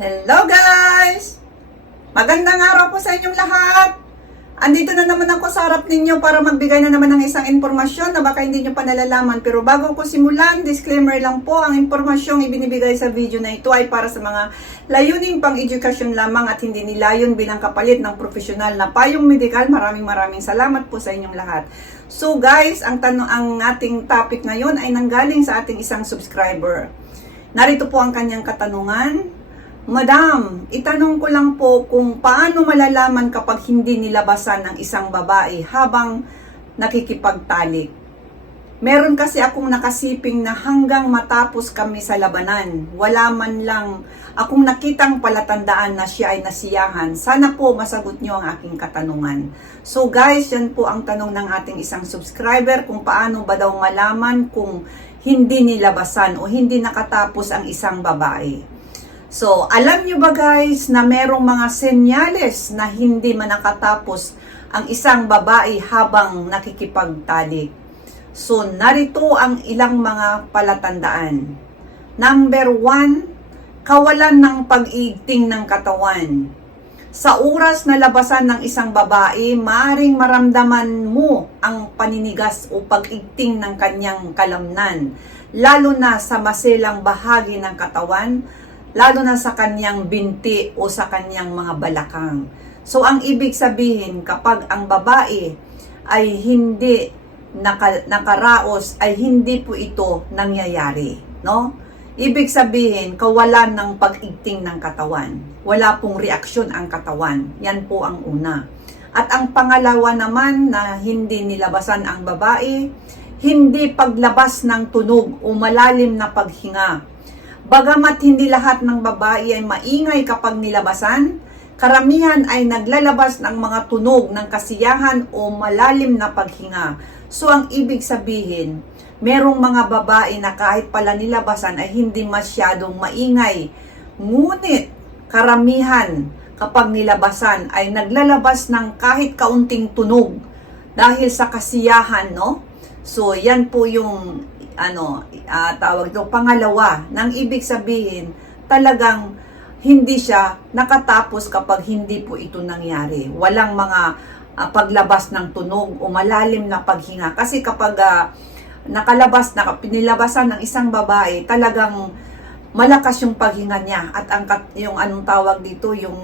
Hello guys! Magandang araw po sa inyong lahat! Andito na naman ako sa harap ninyo para magbigay na naman ng isang impormasyon na baka hindi nyo pa nalalaman. Pero bago ko simulan, disclaimer lang po, ang impormasyong ibinibigay sa video na ito ay para sa mga layuning pang edukasyon lamang at hindi nilayon bilang kapalit ng profesional na payong medikal. Maraming maraming salamat po sa inyong lahat. So guys, ang tanong ang ating topic ngayon ay nanggaling sa ating isang subscriber. Narito po ang kanyang katanungan. Madam, itanong ko lang po kung paano malalaman kapag hindi nilabasan ng isang babae habang nakikipagtalik. Meron kasi akong nakasiping na hanggang matapos kami sa labanan, wala man lang akong nakitang palatandaan na siya ay nasiyahan. Sana po masagot niyo ang aking katanungan. So guys, yan po ang tanong ng ating isang subscriber kung paano ba daw malaman kung hindi nilabasan o hindi nakatapos ang isang babae. So, alam nyo ba guys na merong mga senyales na hindi man nakatapos ang isang babae habang nakikipagtalik? So, narito ang ilang mga palatandaan. Number one, kawalan ng pag-iigting ng katawan. Sa oras na labasan ng isang babae, maaring maramdaman mo ang paninigas o pag-igting ng kanyang kalamnan, lalo na sa maselang bahagi ng katawan, lalo na sa kanyang binti o sa kanyang mga balakang. So ang ibig sabihin kapag ang babae ay hindi naka, nakaraos ay hindi po ito nangyayari, no? Ibig sabihin kawalan ng pag-igting ng katawan. Wala pong reaksyon ang katawan. Yan po ang una. At ang pangalawa naman na hindi nilabasan ang babae, hindi paglabas ng tunog o malalim na paghinga Bagamat hindi lahat ng babae ay maingay kapag nilabasan, karamihan ay naglalabas ng mga tunog ng kasiyahan o malalim na paghinga. So ang ibig sabihin, merong mga babae na kahit pala nilabasan ay hindi masyadong maingay. Ngunit karamihan kapag nilabasan ay naglalabas ng kahit kaunting tunog dahil sa kasiyahan, no? So yan po yung ano, uh, tawag ito, pangalawa, nang ibig sabihin, talagang hindi siya nakatapos kapag hindi po ito nangyari. Walang mga uh, paglabas ng tunog o malalim na paghinga. Kasi kapag uh, nakalabas, na, pinilabasan ng isang babae, talagang malakas yung paghinga niya at ang yung anong tawag dito yung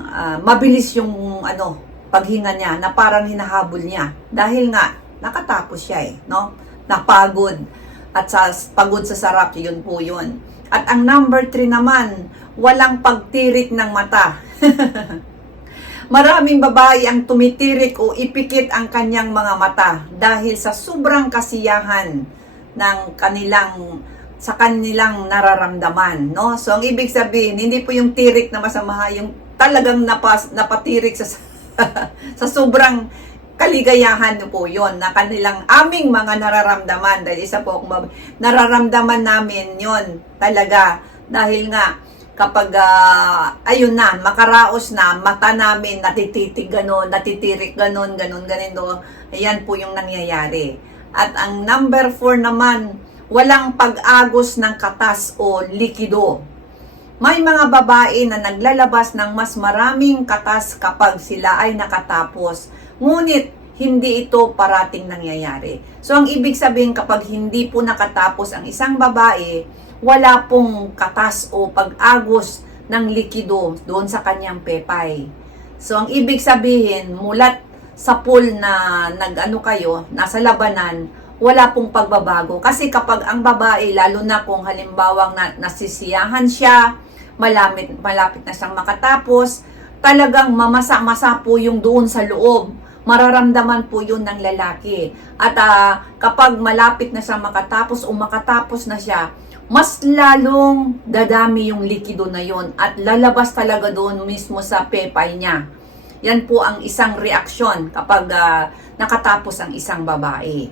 uh, mabilis yung ano paghinga niya na parang hinahabol niya dahil nga nakatapos siya eh no napagod. At sa pagod sa sarap, yun po yun. At ang number 3 naman, walang pagtirik ng mata. Maraming babae ang tumitirik o ipikit ang kanyang mga mata dahil sa sobrang kasiyahan ng kanilang sa kanilang nararamdaman, no? So ang ibig sabihin, hindi po yung tirik na masama, yung talagang napas, napatirik sa sa sobrang kaligayahan po yon na kanilang aming mga nararamdaman. Dahil isa po akong nararamdaman namin yon talaga. Dahil nga kapag uh, ayun na makaraos na mata namin natititig ganon natitirik ganon ganon ganito ayan po yung nangyayari. At ang number 4 naman walang pag-agos ng katas o likido. May mga babae na naglalabas ng mas maraming katas kapag sila ay nakatapos Ngunit, hindi ito parating nangyayari. So, ang ibig sabihin kapag hindi po nakatapos ang isang babae, wala pong katas o pag-agos ng likido doon sa kanyang pepay. So, ang ibig sabihin, mulat sa pool na nag-ano kayo, nasa labanan, wala pong pagbabago. Kasi kapag ang babae, lalo na kung halimbawang na, nasisiyahan siya, malapit, malapit na siyang makatapos, talagang mamasa-masa po yung doon sa loob mararamdaman po yun ng lalaki. At uh, kapag malapit na siya makatapos o makatapos na siya, mas lalong dadami yung likido na yon at lalabas talaga doon mismo sa pepay niya. Yan po ang isang reaksyon kapag uh, nakatapos ang isang babae.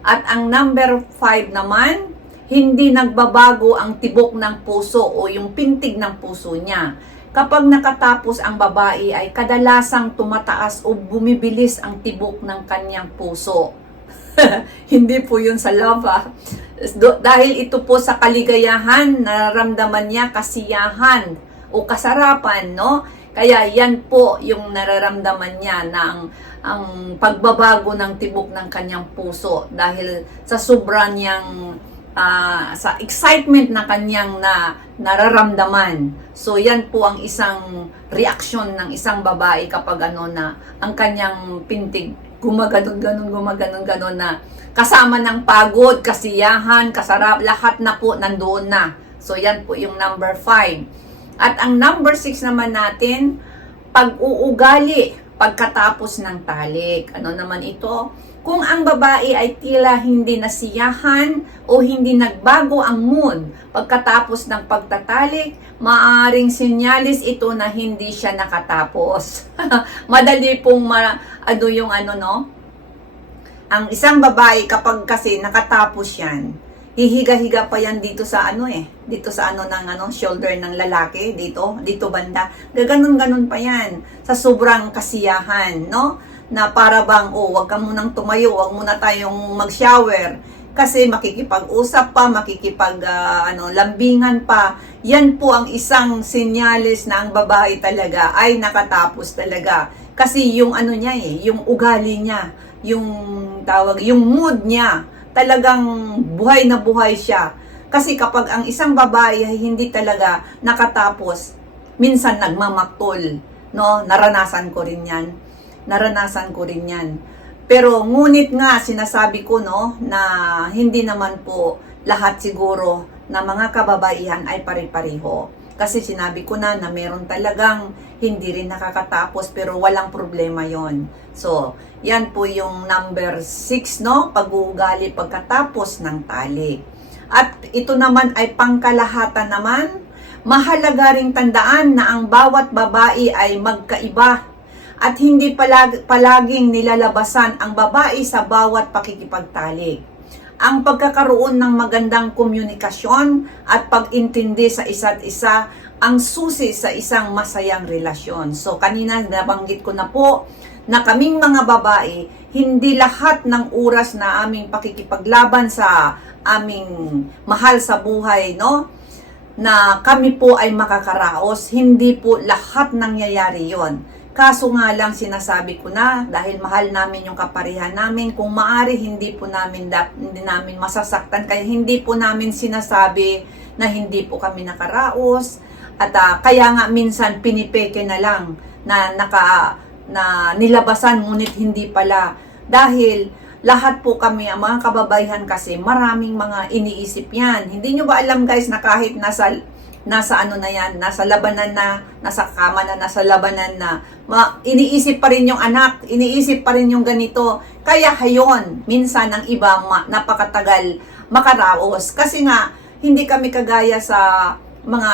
At ang number 5 naman, hindi nagbabago ang tibok ng puso o yung pintig ng puso niya Kapag nakatapos ang babae ay kadalasang tumataas o bumibilis ang tibok ng kanyang puso. Hindi po yun sa love ah. Dahil ito po sa kaligayahan, nararamdaman niya kasiyahan o kasarapan, no? Kaya yan po yung nararamdaman niya na ang, ang pagbabago ng tibok ng kanyang puso dahil sa sobra niyang ah, sa excitement na kanyang na nararamdaman. So yan po ang isang reaksyon ng isang babae kapag ano na ang kanyang pintig gumaganon ganon gumaganon ganon na kasama ng pagod, kasiyahan, kasarap, lahat na po nandoon na. So yan po yung number 5. At ang number 6 naman natin, pag-uugali pagkatapos ng talik. Ano naman ito? Kung ang babae ay tila hindi nasiyahan o hindi nagbago ang mood pagkatapos ng pagtatalik, maaring sinyalis ito na hindi siya nakatapos. Madali pong ma, ano yung ano no? Ang isang babae kapag kasi nakatapos yan, hihiga-higa pa yan dito sa ano eh, dito sa ano ng ano, shoulder ng lalaki, dito, dito banda. Gaganon-ganon pa yan sa sobrang kasiyahan, no? Na para bang, oh, wag ka munang tumayo, wag muna tayong mag-shower. Kasi makikipag-usap pa, makikipag, ah, ano, lambingan pa. Yan po ang isang senyales na ang babae talaga ay nakatapos talaga. Kasi yung ano niya eh, yung ugali niya, yung tawag, yung mood niya, talagang buhay na buhay siya. Kasi kapag ang isang babae ay hindi talaga nakatapos, minsan nagmamaktol, no? Naranasan ko rin 'yan. Naranasan ko rin 'yan. Pero ngunit nga sinasabi ko no na hindi naman po lahat siguro na mga kababaihan ay pare-pareho. Kasi sinabi ko na na meron talagang hindi rin nakakatapos pero walang problema yon. So, yan po yung number 6, no? Pag-uugali pagkatapos ng talik. At ito naman ay pangkalahatan naman. Mahalaga ring tandaan na ang bawat babae ay magkaiba at hindi palag, palaging nilalabasan ang babae sa bawat pakikipagtalik ang pagkakaroon ng magandang komunikasyon at pag-intindi sa isa't isa ang susi sa isang masayang relasyon. So kanina nabanggit ko na po na kaming mga babae, hindi lahat ng oras na aming pakikipaglaban sa aming mahal sa buhay, no? Na kami po ay makakaraos, hindi po lahat nangyayari yon. Kaso nga lang sinasabi ko na dahil mahal namin yung kaparihan namin, kung maari hindi po namin hindi namin masasaktan kaya hindi po namin sinasabi na hindi po kami nakaraos at ah, kaya nga minsan pinipeke na lang na naka na nilabasan ngunit hindi pala dahil lahat po kami, ang mga kababaihan kasi, maraming mga iniisip yan. Hindi nyo ba alam guys na kahit nasa nasa ano na yan, nasa labanan na, nasa kama na, nasa labanan na, ma, iniisip pa rin yung anak, iniisip pa rin yung ganito. Kaya hayon, minsan ang iba ma, napakatagal makaraos. Kasi nga, hindi kami kagaya sa mga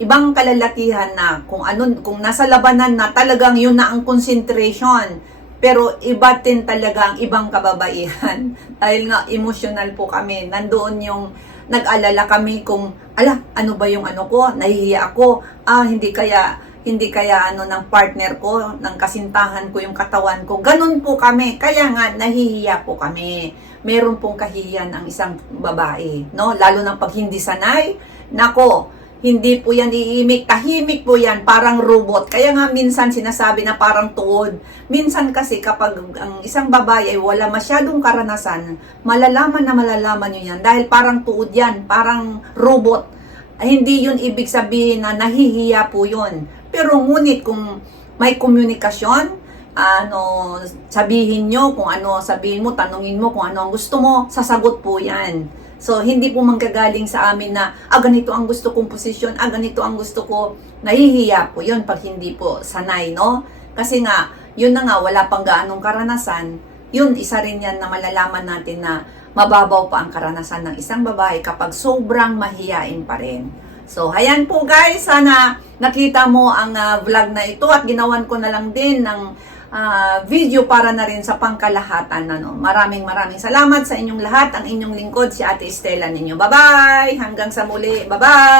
ibang kalalakihan na kung ano kung nasa labanan na talagang yun na ang concentration pero iba din talaga ang ibang kababaihan dahil nga emotional po kami nandoon yung nag-alala kami kung ala ano ba yung ano ko? Nahihiya ako. Ah hindi kaya hindi kaya ano ng partner ko ng kasintahan ko yung katawan ko. Ganun po kami. Kaya nga nahihiya po kami. Meron pong kahiyan ang isang babae no? Lalo na pag hindi sanay. Nako hindi po yan iimik, tahimik po yan, parang robot. Kaya nga minsan sinasabi na parang tuod. Minsan kasi kapag ang isang babae ay wala masyadong karanasan, malalaman na malalaman nyo yan. Dahil parang tuod yan, parang robot. Hindi yun ibig sabihin na nahihiya po yun. Pero ngunit kung may komunikasyon, ano, sabihin nyo kung ano sabihin mo, tanungin mo kung ano ang gusto mo, sasagot po yan. So, hindi po manggagaling sa amin na, ah, ganito ang gusto kong posisyon, ah, ganito ang gusto ko. Nahihiya po yun pag hindi po sanay, no? Kasi nga, yun na nga, wala pang gaanong karanasan. Yun, isa rin yan na malalaman natin na mababaw pa ang karanasan ng isang babae kapag sobrang mahiyain pa rin. So, ayan po guys, sana nakita mo ang ah, vlog na ito at ginawan ko na lang din ng ah, video para na rin sa pangkalahatan. Ano. Maraming maraming salamat sa inyong lahat. Ang inyong lingkod, si Ate Estela ninyo. Bye-bye! Hanggang sa muli. Bye-bye!